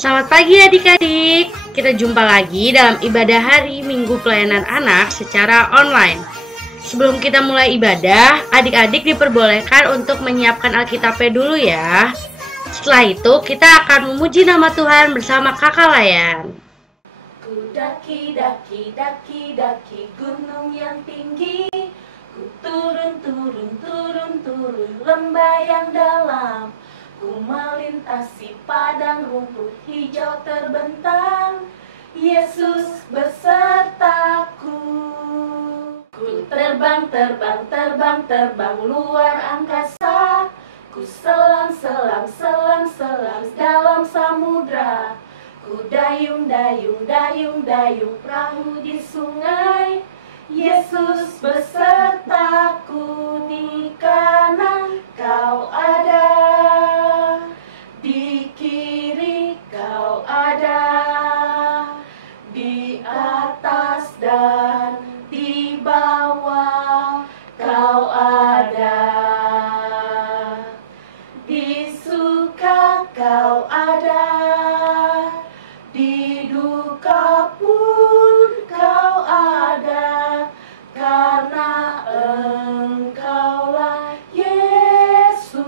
Selamat pagi adik-adik. Kita jumpa lagi dalam ibadah hari Minggu Pelayanan Anak secara online. Sebelum kita mulai ibadah, adik-adik diperbolehkan untuk menyiapkan Alkitabnya dulu ya. Setelah itu, kita akan memuji nama Tuhan bersama Kakak Layan. Ku daki, daki, daki, daki gunung yang tinggi. Ku turun, turun, turun, turun lembah yang dalam. Ku melintasi padang rumput hijau terbentang. Yesus besertaku. Ku terbang, terbang, terbang, terbang luar angkasa. Ku selam, selam, selam, selam dalam samudra. Ku dayung, dayung, dayung, dayung perahu di sungai. Yesus besertaku, di kanan kau ada, di kiri kau ada, di atas dan di bawah kau ada, di suka kau ada, di duka pun kau ada, karena Engkaulah Yesusku.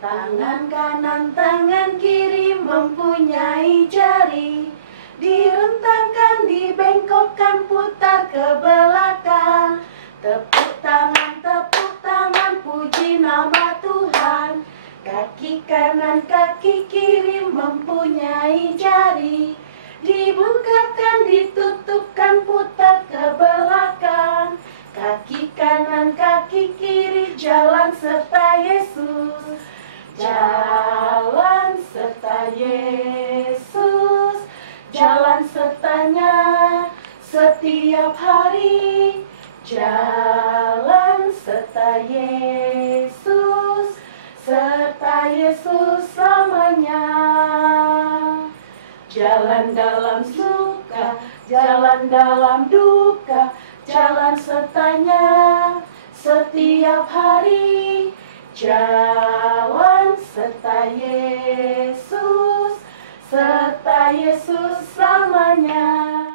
Tangan kanan, tangan kiri mempunyai jari, direntangkan, dibengkokkan, putar ke belakang. Tepuk tangan, puji nama Tuhan. Kaki kanan, kaki kiri mempunyai jari, dibukakan, ditutupkan, putar ke belakang. Kaki kanan, kaki kiri, jalan serta Yesus. Jalan serta Yesus, jalan sertanya setiap hari. Jalan serta Yesus, serta Yesus selamanya. Jalan dalam suka, jalan dalam duka, jalan sertanya setiap hari. Jalan serta Yesus, serta Yesus selamanya.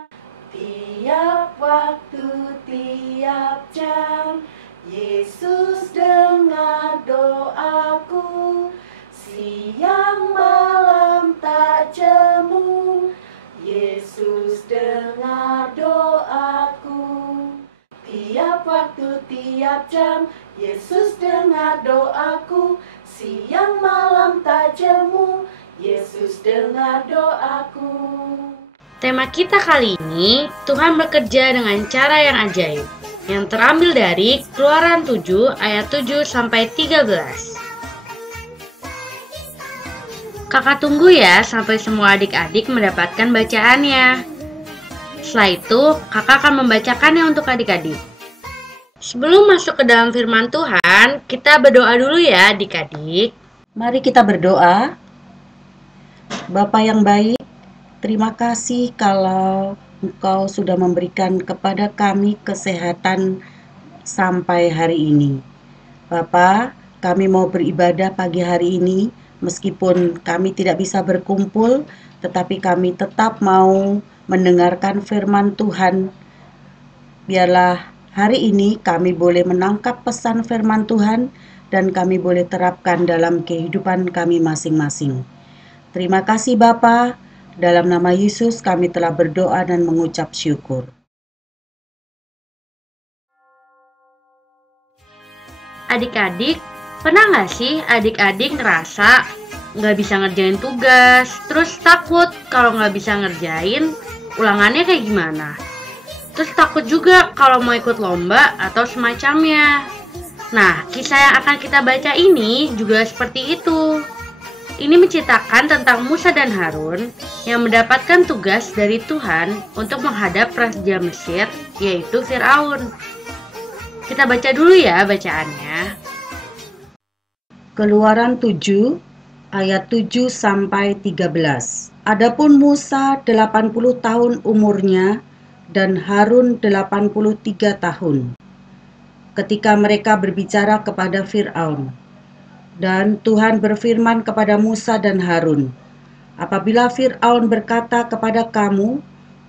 Tiap waktu, tiap jam, Yesus dengar doaku. Siang malam tak jemu, Yesus dengar doaku. Tiap waktu, tiap jam, Yesus dengar doaku. Siang malam tak jemu, Yesus dengar doaku. Tema kita kali ini, Tuhan bekerja dengan cara yang ajaib, yang terambil dari Keluaran 7 ayat 7-13. Kakak tunggu ya sampai semua adik-adik mendapatkan bacaannya. Setelah itu, kakak akan membacakannya untuk adik-adik. Sebelum masuk ke dalam firman Tuhan, kita berdoa dulu ya adik-adik. Mari kita berdoa. Bapa yang baik, terima kasih kalau Engkau sudah memberikan kepada kami kesehatan sampai hari ini. Bapa, kami mau beribadah pagi hari ini, meskipun kami tidak bisa berkumpul, tetapi kami tetap mau mendengarkan firman Tuhan. Biarlah hari ini kami boleh menangkap pesan firman Tuhan dan kami boleh terapkan dalam kehidupan kami masing-masing. Terima kasih Bapa, dalam nama Yesus kami telah berdoa dan mengucap syukur. Adik-adik, pernah nggak sih adik-adik ngerasa nggak bisa ngerjain tugas, terus takut kalau nggak bisa ngerjain, ulangannya kayak gimana? Terus takut juga kalau mau ikut lomba atau semacamnya. Nah, kisah yang akan kita baca ini juga seperti itu. Ini menceritakan tentang Musa dan Harun yang mendapatkan tugas dari Tuhan untuk menghadap Raja Mesir, yaitu Firaun. Kita baca dulu ya bacaannya. Keluaran 7 ayat 7-13. Adapun Musa 80 tahun umurnya dan Harun 83 tahun. Ketika mereka berbicara kepada Firaun, Dan Tuhan berfirman kepada Musa dan Harun, apabila Fir'aun berkata kepada kamu,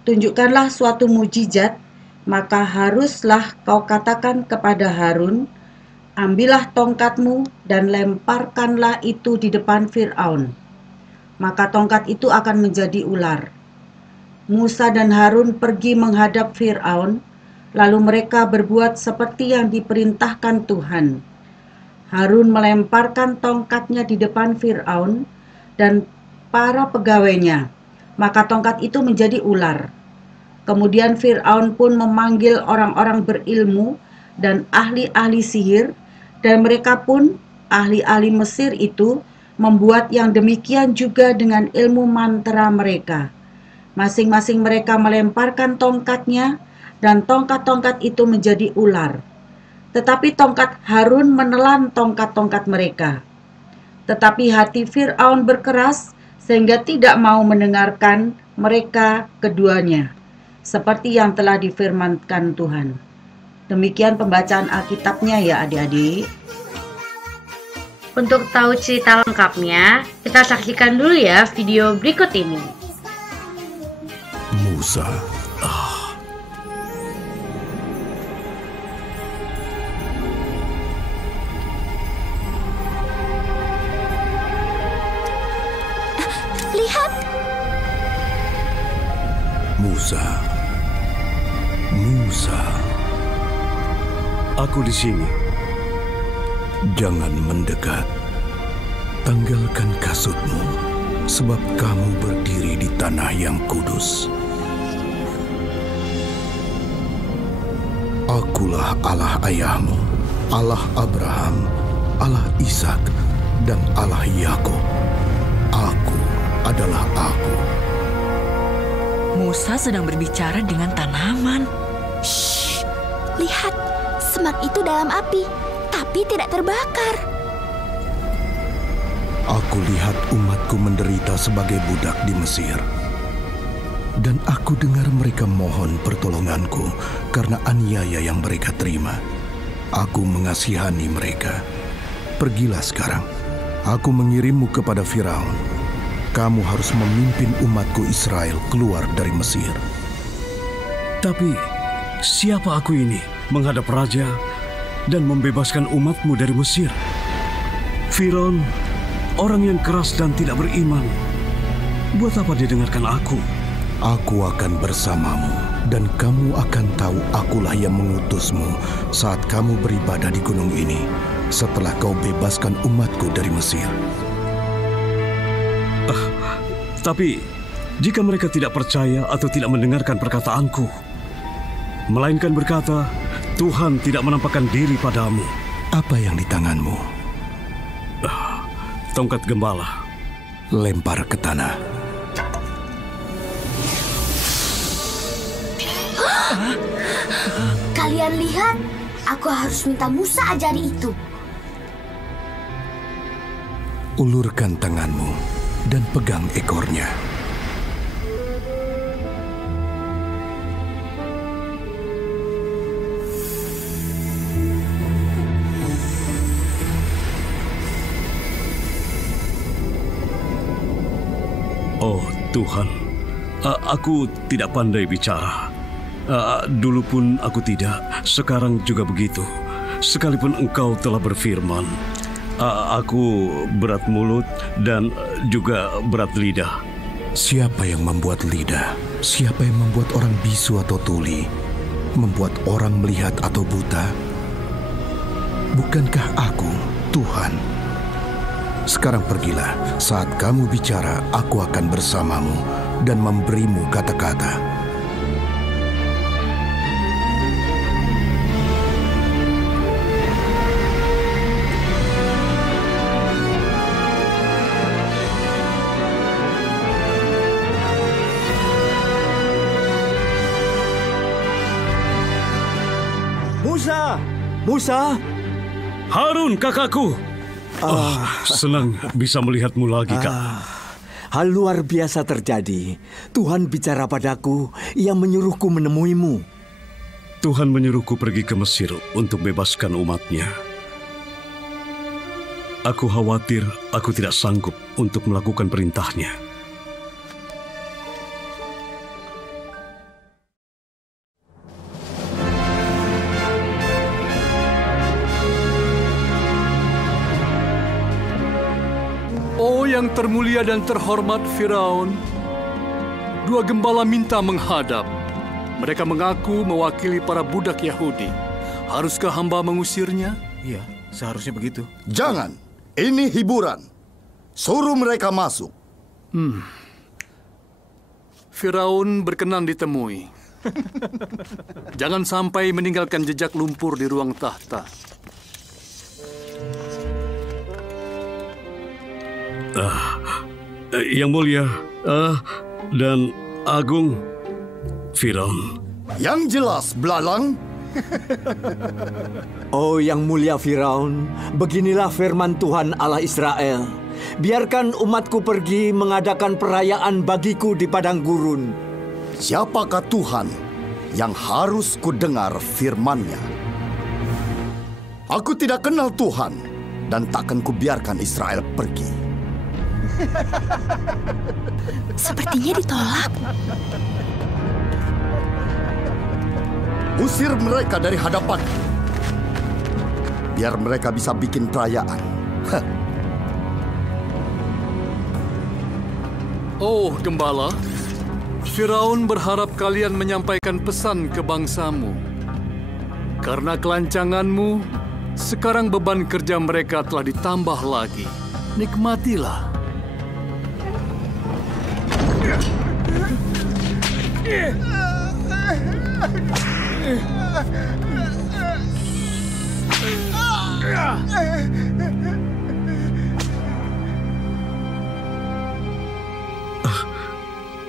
tunjukkanlah suatu mujizat, maka haruslah kau katakan kepada Harun, ambillah tongkatmu dan lemparkanlah itu di depan Fir'aun. Maka tongkat itu akan menjadi ular. Musa dan Harun pergi menghadap Fir'aun, lalu mereka berbuat seperti yang diperintahkan Tuhan. Harun melemparkan tongkatnya di depan Fir'aun dan para pegawainya, maka tongkat itu menjadi ular. Kemudian Fir'aun pun memanggil orang-orang berilmu dan ahli-ahli sihir, dan mereka pun, ahli-ahli Mesir itu, membuat yang demikian juga dengan ilmu mantra mereka. Masing-masing mereka melemparkan tongkatnya, dan tongkat-tongkat itu menjadi ular. Tetapi tongkat Harun menelan tongkat-tongkat mereka. Tetapi hati Fir'aun berkeras, sehingga tidak mau mendengarkan mereka keduanya, seperti yang telah difirmankan Tuhan. Demikian pembacaan Alkitabnya ya adik-adik. Untuk tahu cerita lengkapnya, kita saksikan dulu ya video berikut ini. Musa. Lihat, Musa. Musa. Aku di sini. Jangan mendekat. Tanggalkan kasutmu, sebab kamu berdiri di tanah yang kudus. Akulah Allah ayahmu, Allah Abraham, Allah Ishak, dan Allah Yakub. Aku adalah Aku. Musa sedang berbicara dengan tanaman. shh, lihat, semak itu dalam api, tapi tidak terbakar. Aku lihat umatku menderita sebagai budak di Mesir. Dan aku dengar mereka mohon pertolonganku karena aniaya yang mereka terima. Aku mengasihani mereka. Pergilah sekarang. Aku mengirimmu kepada Firaun. Kamu harus memimpin umatku Israel keluar dari Mesir. Tapi siapa aku ini menghadap raja dan membebaskan umatmu dari Mesir? Firaun, orang yang keras dan tidak beriman. Buat apa dia dengarkan aku? Aku akan bersamamu, dan kamu akan tahu akulah yang mengutusmu saat kamu beribadah di gunung ini, setelah kau bebaskan umatku dari Mesir. Tapi jika mereka tidak percaya atau tidak mendengarkan perkataanku, melainkan berkata, Tuhan tidak menampakkan diri padamu. Apa yang di tanganmu? Tongkat gembala. Lempar ke tanah. Kalian lihat, aku harus minta Musa ajari itu. Ulurkan tanganmu dan pegang ekornya. Oh Tuhan, aku tidak pandai bicara. Dulu pun aku tidak, sekarang juga begitu. Sekalipun Engkau telah berfirman, aku berat mulut dan juga berat lidah. Siapa yang membuat lidah? Siapa yang membuat orang bisu atau tuli? Membuat orang melihat atau buta? Bukankah aku, Tuhan? Sekarang pergilah, saat kamu bicara, aku akan bersamamu dan memberimu kata-kata. Musa! Harun, kakakku! Senang bisa melihatmu lagi, Kak. Hal luar biasa terjadi. Tuhan bicara padaku, Ia menyuruhku menemuimu. Tuhan menyuruhku pergi ke Mesir untuk bebaskan umatnya. Aku khawatir aku tidak sanggup untuk melakukan perintahnya. Oh yang termulia dan terhormat Firaun, dua gembala minta menghadap. Mereka mengaku mewakili para budak Yahudi. Haruskah hamba mengusirnya? Iya, seharusnya begitu. Jangan, ini hiburan. Suruh mereka masuk. Firaun berkenan ditemui. Jangan sampai meninggalkan jejak lumpur di ruang tahta. Yang mulia dan agung Firaun. Yang jelas, belalang. Oh yang mulia Firaun, beginilah firman Tuhan Allah Israel. Biarkan umatku pergi mengadakan perayaan bagiku di padang gurun. Siapakah Tuhan yang harus kudengar firman-Nya? Aku tidak kenal Tuhan dan takkan kubiarkan Israel pergi. Sepertinya ditolak. Usir mereka dari hadapanku. Biar mereka bisa bikin perayaan. Oh, gembala, Firaun berharap kalian menyampaikan pesan ke bangsamu. Karena kelancanganmu, sekarang beban kerja mereka telah ditambah lagi. Nikmatilah.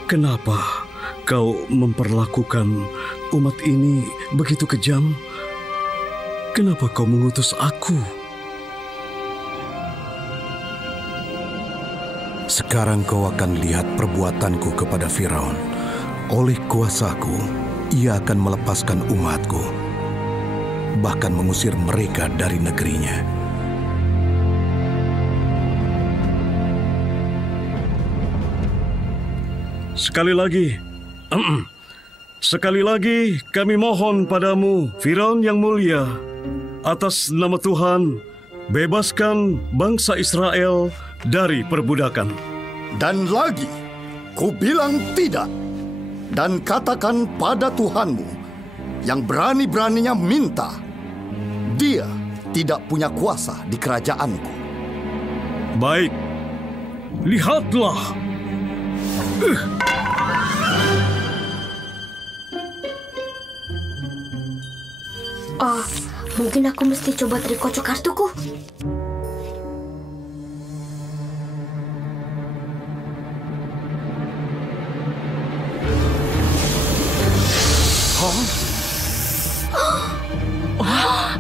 Kenapa kau memperlakukan umat ini begitu kejam? Kenapa kau mengutus aku? Sekarang kau akan lihat perbuatanku kepada Firaun. Oleh kuasaku, ia akan melepaskan umatku, bahkan mengusir mereka dari negerinya. Sekali lagi kami mohon padamu, Firaun yang mulia, atas nama Tuhan, bebaskan bangsa Israel dari perbudakan. Dan lagi, ku bilang tidak. Dan katakan pada Tuhanmu yang berani-beraninya minta, dia tidak punya kuasa di kerajaanku. Baik, lihatlah. Oh, mungkin aku mesti coba trik kocok kartuku.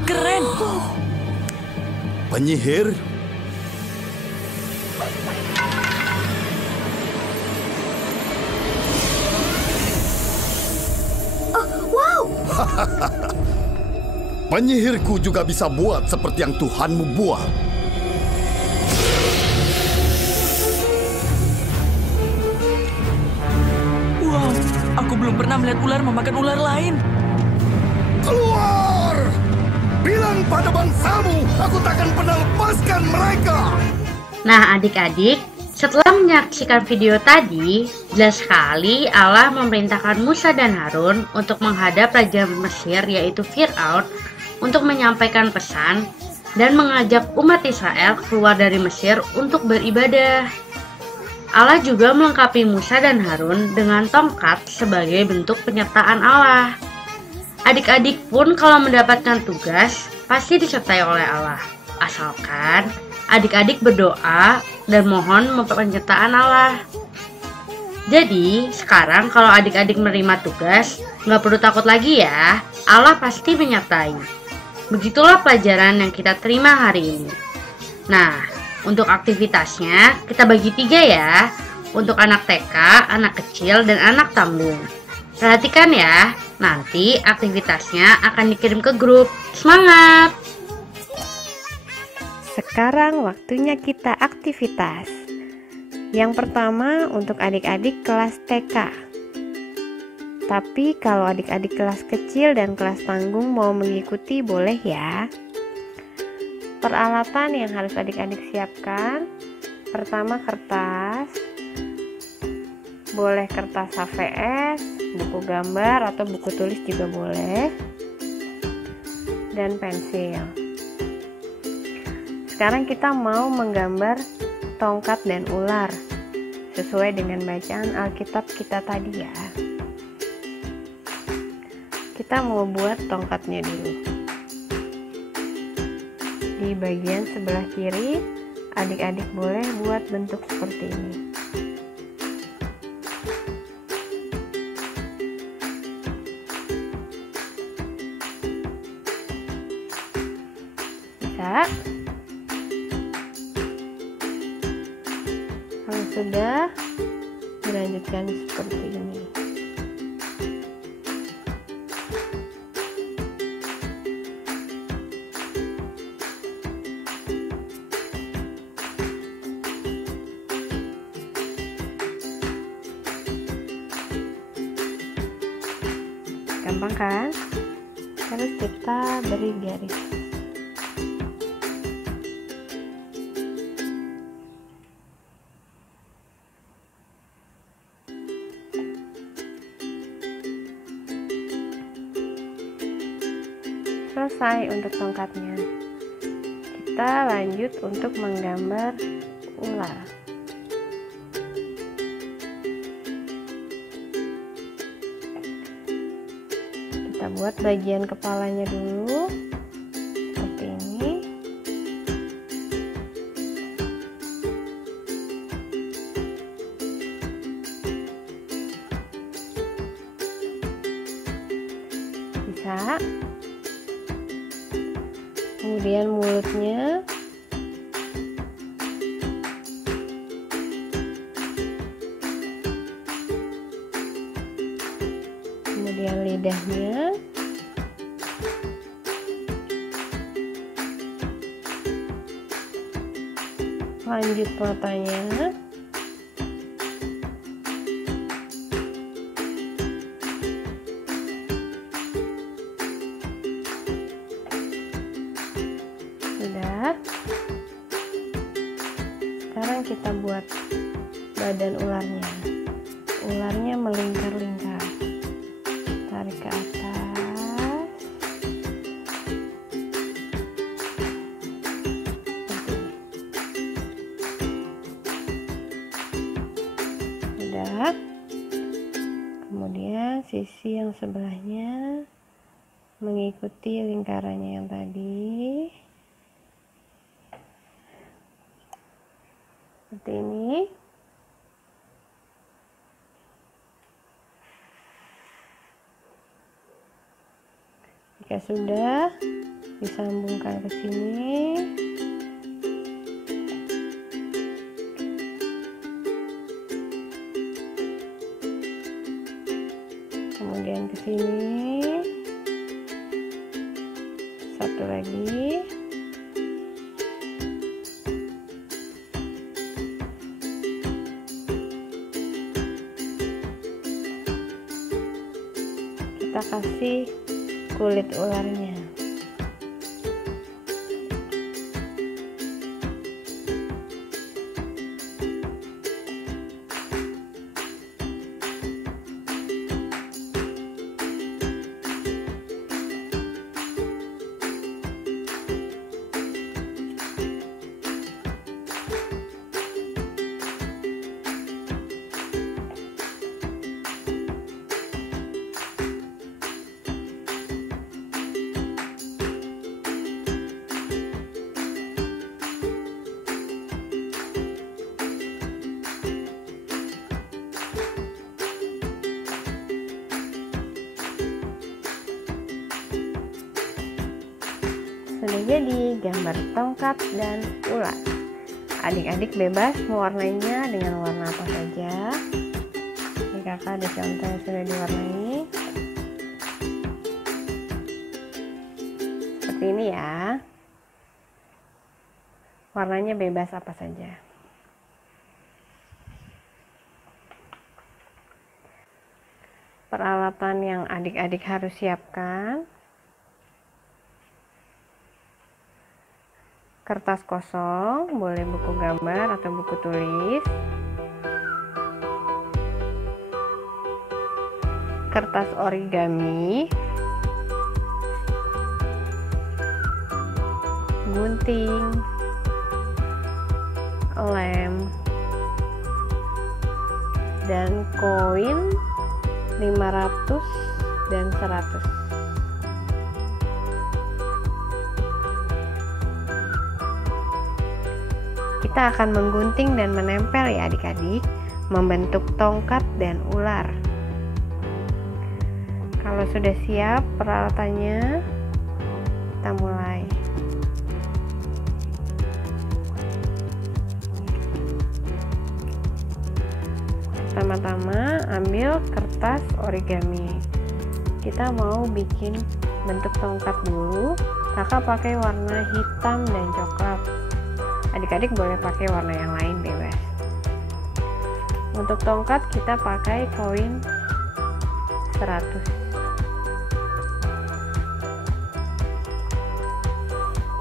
Keren. Penyihir, Wow. penyihirku juga bisa buat seperti yang Tuhanmu buat. Wow, aku belum pernah melihat ular memakan ular lain. Keluar! Bilang pada bangsamu, aku takkan pernah lepaskan mereka. Nah adik-adik, setelah menyaksikan video tadi, jelas sekali Allah memerintahkan Musa dan Harun untuk menghadap Raja Mesir yaitu Firaun untuk menyampaikan pesan dan mengajak umat Israel keluar dari Mesir untuk beribadah. Allah juga melengkapi Musa dan Harun dengan tongkat sebagai bentuk penyertaan Allah. Adik-adik pun kalau mendapatkan tugas pasti disertai oleh Allah, asalkan adik-adik berdoa dan mohon penyertaan Allah. Jadi sekarang kalau adik-adik menerima tugas, nggak perlu takut lagi ya, Allah pasti menyertai. Begitulah pelajaran yang kita terima hari ini. Nah, untuk aktivitasnya kita bagi 3 ya, untuk anak TK, anak kecil, dan anak tanggung. Perhatikan ya, nanti aktivitasnya akan dikirim ke grup. Semangat! Sekarang waktunya kita aktivitas. Yang pertama untuk adik-adik kelas TK. Tapi kalau adik-adik kelas kecil dan kelas tanggung mau mengikuti boleh ya. Peralatan yang harus adik-adik siapkan, pertama kertas, boleh kertas HVS, buku gambar atau buku tulis juga boleh, dan pensil. Sekarang kita mau menggambar tongkat dan ular sesuai dengan bacaan Alkitab kita tadi ya. Kita mau buat tongkatnya dulu. Di bagian sebelah kiri, adik-adik boleh buat bentuk seperti ini. Bisa. Kalau sudah, dilanjutkan seperti ini. Gampang kan? Terus kita beri garis. Selesai untuk tongkatnya. Kita lanjut untuk menggambar ular. Kita buat bagian kepalanya dulu seperti ini. Bisa. Kemudian mulutnya, kemudian lidahnya, lanjut matanya, sudah. Sekarang kita buat badan ularnya. Ularnya melingkar-lingkar. Tarik ke atas. Sudah. Kemudian sisi yang sebelahnya mengikuti lingkarannya yang tadi. Seperti ini. Jika sudah, disambungkan ke sini. Kemudian ke sini. Satu lagi. Kita kasih kulit ularnya. Sudah jadi gambar tongkat dan ular. Adik-adik bebas mewarnainya dengan warna apa saja. Ini kakak ada contoh yang sudah diwarnai. Seperti ini ya. Warnanya bebas apa saja. Peralatan yang adik-adik harus siapkan: kertas kosong, boleh buku gambar atau buku tulis, kertas origami, gunting, lem, dan koin 500 dan 100. Kita akan menggunting dan menempel ya adik-adik, membentuk tongkat dan ular. Kalau sudah siap peralatannya, kita mulai. Pertama-tama ambil kertas origami. Kita mau bikin bentuk tongkat dulu. Kakak pakai warna hitam dan coklat. Adik-adik boleh pakai warna yang lain bebas. Untuk tongkat kita pakai koin 100.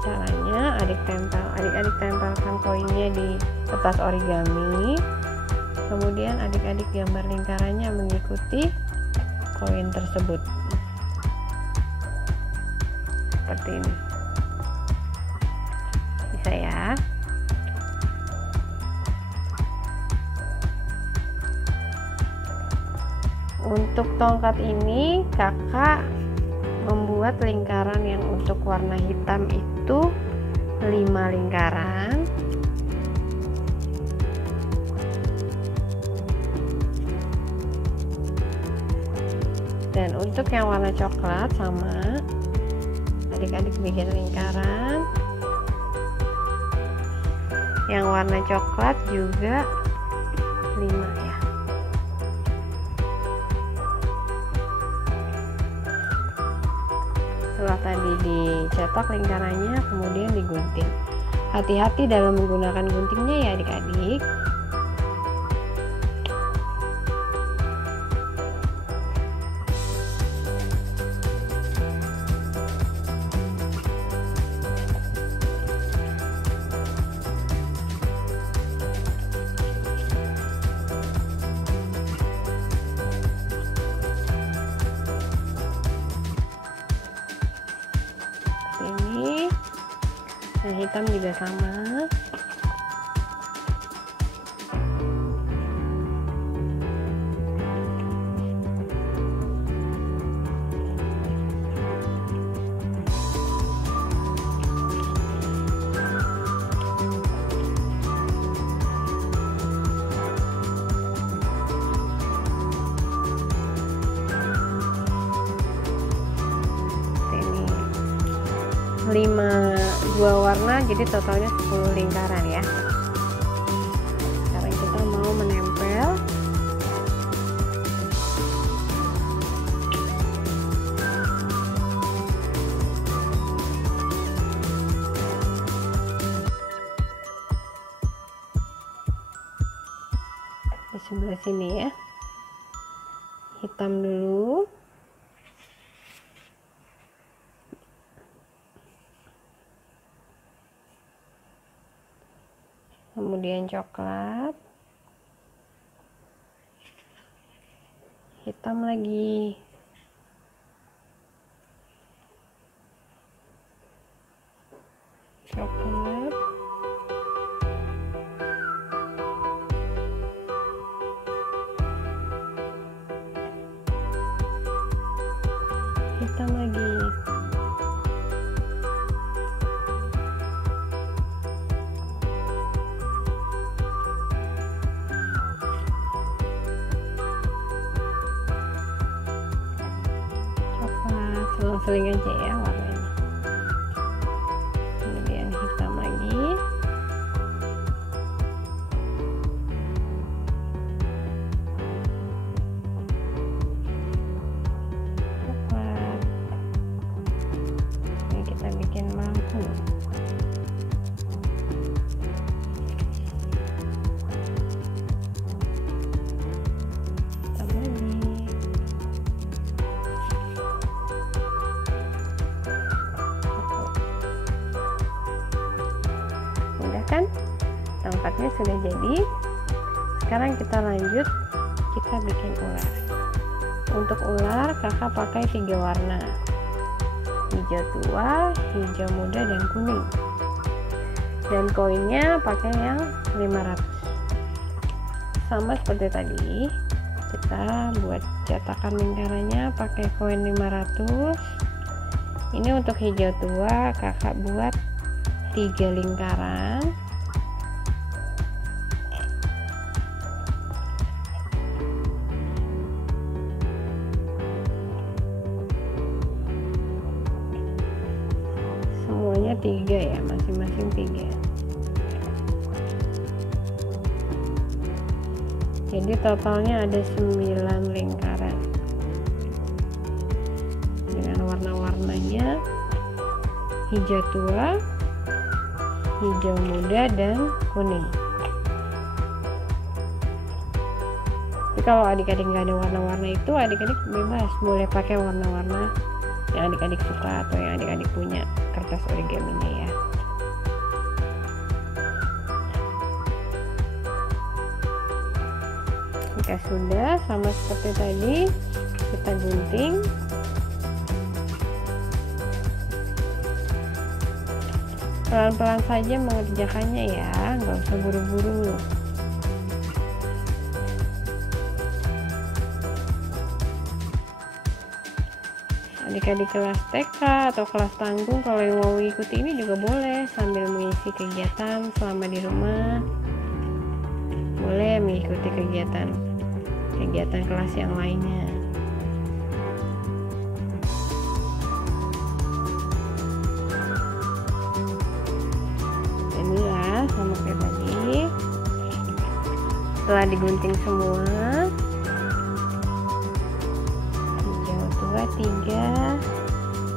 Caranya adik-adik tempelkan koinnya di kertas origami. Kemudian adik-adik gambar lingkarannya mengikuti koin tersebut. Seperti ini. Bisa ya? Untuk tongkat ini kakak membuat lingkaran yang untuk warna hitam itu 5 lingkaran. Dan untuk yang warna coklat sama, adik-adik bikin lingkaran. Yang warna coklat juga 5 ya. Setelah tadi dicetak lingkarannya, kemudian digunting. Hati-hati dalam menggunakan guntingnya ya adik-adik. Ini yang hitam juga sama. Dua warna, jadi totalnya 10 lingkaran ya. Sekarang kita mau menempel. Di sebelah sini ya. Hitam dulu. Kemudian coklat, hitam lagi, coklat, hitam lagi. Seling aja ya warnanya. Kemudian hitam lagi. Coklat. Ini kita bikin bangku. budaknya sudah jadi. Sekarang kita lanjut, kita bikin ular. Untuk ular kakak pakai 3 warna, hijau tua, hijau muda, dan kuning. Dan koinnya pakai yang 500. Sama seperti tadi, kita buat cetakan lingkarannya pakai koin 500. Ini untuk hijau tua kakak buat 3 lingkaran. Semuanya 3 ya, masing-masing 3. Jadi totalnya ada 9 lingkaran dengan warna-warnanya hijau tua, hijau muda, dan kuning. Tapi kalau adik-adik nggak ada warna-warna itu, adik-adik bebas boleh pakai warna-warna yang adik-adik suka atau yang adik-adik punya kertas origaminya ya. Jika sudah sama seperti tadi, kita gunting. Pelan-pelan saja mengerjakannya ya, nggak usah buru-buru. Adik-adik kelas TK atau kelas tanggung kalau yang mau ikuti ini juga boleh sambil mengisi kegiatan selama di rumah. Boleh mengikuti kegiatan kelas yang lainnya. Ini ya sama kayak tadi. Setelah digunting semua, hijau tua 3,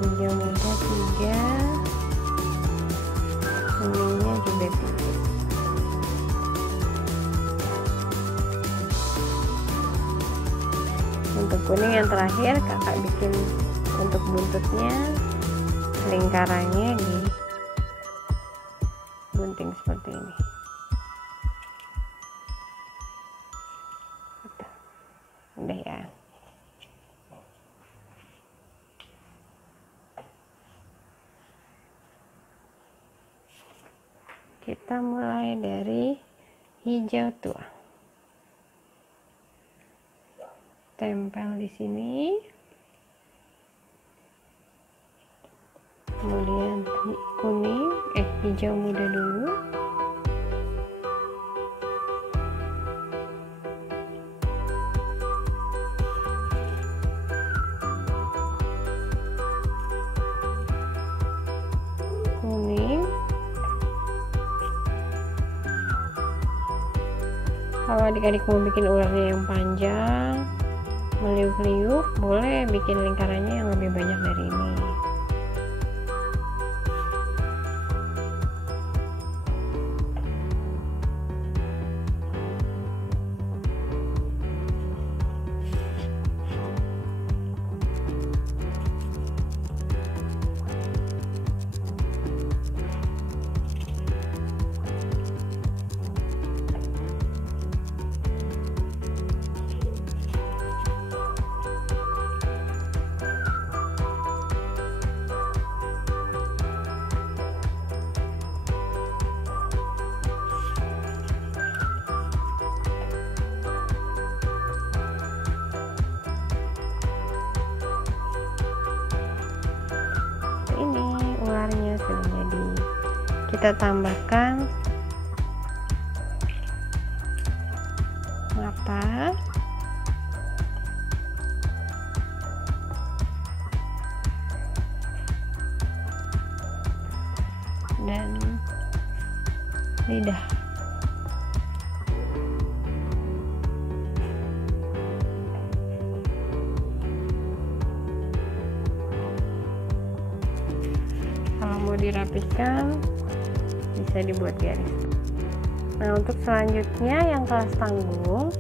hijau muda 3, kuningnya juga 3. Untuk kuning yang terakhir kakak bikin untuk buntutnya, lingkarannya di gunting seperti ini. Udah ya. Kita mulai dari hijau tua. Tempel di sini. Kemudian kuning, hijau muda dulu. Kuning. Kalau adik-adik mau bikin ularnya yang panjang, meliuk-liuk, boleh bikin lingkarannya yang lebih banyak dari ini. Kita tambahkan mata, dan lidah. Kalau mau dirapikan bisa dibuat garis. Nah, untuk selanjutnya yang kelas tanggung,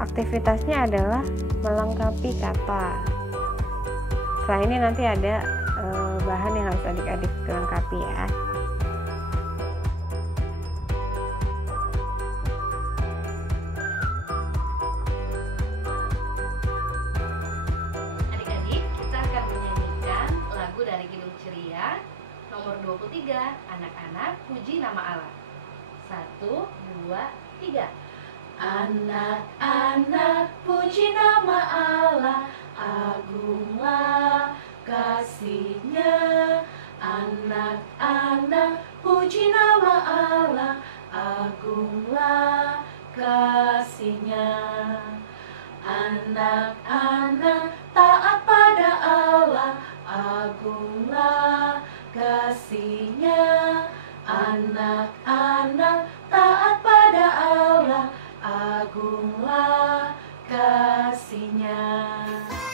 aktivitasnya adalah melengkapi kata. Setelah ini nanti ada bahan yang harus adik-adik lengkapi ya. Nomor 23, anak-anak puji nama Allah. 1, 2, 3. Anak-anak puji nama Allah, agunglah kasih-Nya. Anak-anak puji nama Allah, agunglah kasih-Nya. Anak-anak taat pada Allah, agunglah kasih-Nya. Anak-anak taat pada Allah, agunglah kasih-Nya.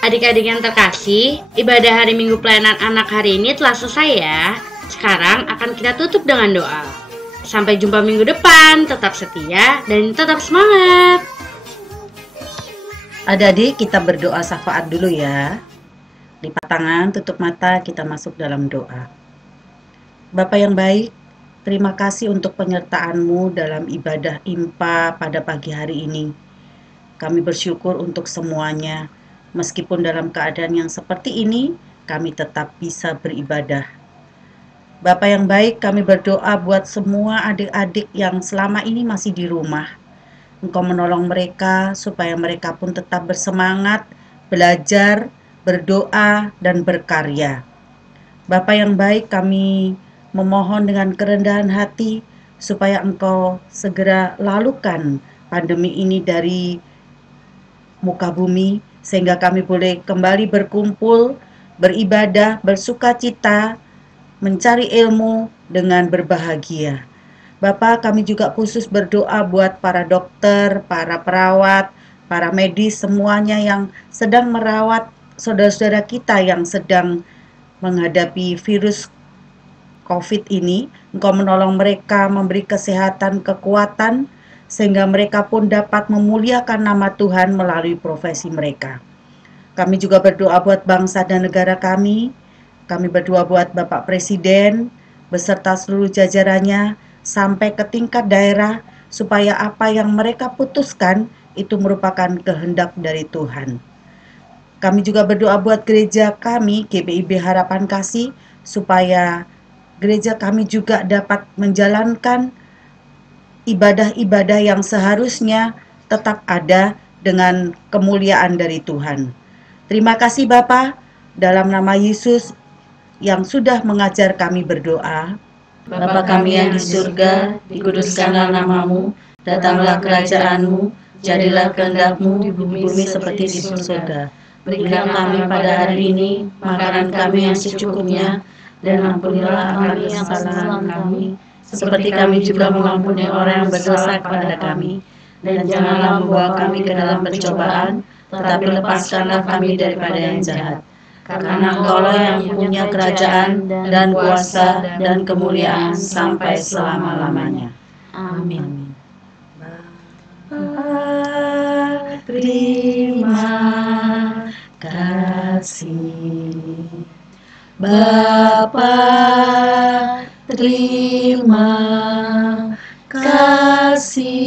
Adik-adik yang terkasih, ibadah hari Minggu pelayanan anak hari ini telah selesai ya. Sekarang akan kita tutup dengan doa. Sampai jumpa minggu depan, tetap setia dan tetap semangat. Adik-adik, kita berdoa syafaat dulu ya. Lipat tangan, tutup mata, kita masuk dalam doa. Bapa yang baik, terima kasih untuk penyertaan-Mu dalam ibadah IMPA pada pagi hari ini. Kami bersyukur untuk semuanya. Meskipun dalam keadaan yang seperti ini, kami tetap bisa beribadah. Bapa yang baik, kami berdoa buat semua adik-adik yang selama ini masih di rumah. Engkau menolong mereka supaya mereka pun tetap bersemangat, belajar, berdoa, dan berkarya. Bapa yang baik, kami memohon dengan kerendahan hati supaya Engkau segera lalukan pandemi ini dari muka bumi, sehingga kami boleh kembali berkumpul, beribadah, bersukacita, mencari ilmu dengan berbahagia. Bapa, kami juga khusus berdoa buat para dokter, para perawat, para medis, semuanya yang sedang merawat saudara-saudara kita yang sedang menghadapi virus COVID ini. Engkau menolong mereka, memberi kesehatan, kekuatan, sehingga mereka pun dapat memuliakan nama Tuhan melalui profesi mereka. Kami juga berdoa buat bangsa dan negara kami. Kami berdoa buat Bapak Presiden beserta seluruh jajarannya sampai ke tingkat daerah, supaya apa yang mereka putuskan itu merupakan kehendak dari Tuhan. Kami juga berdoa buat gereja kami, GBIB Harapan Kasih, supaya gereja kami juga dapat menjalankan ibadah-ibadah yang seharusnya tetap ada dengan kemuliaan dari Tuhan. Terima kasih Bapa, dalam nama Yesus yang sudah mengajar kami berdoa. Bapa kami yang di surga, dikuduskanlah nama-Mu, datanglah kerajaan-Mu, jadilah kehendak-Mu di bumi seperti di surga. Berikan kami pada hari ini makanan kami yang secukupnya, dan ampunilah kami yang salah kami, seperti kami juga mengampuni orang yang berdosa kepada kami. Dan janganlah membawa kami ke dalam pencobaan, tetapi lepaskanlah kami daripada yang jahat. Karena Engkau-lah yang punya kerajaan dan kuasa dan kemuliaan sampai selama-lamanya. Amin. Terima kasih Bapa, terima kasih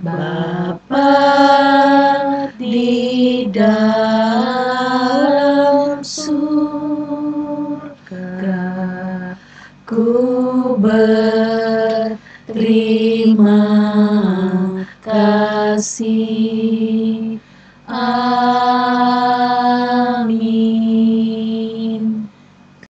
Bapa di dalam surga. Ku berterima kasih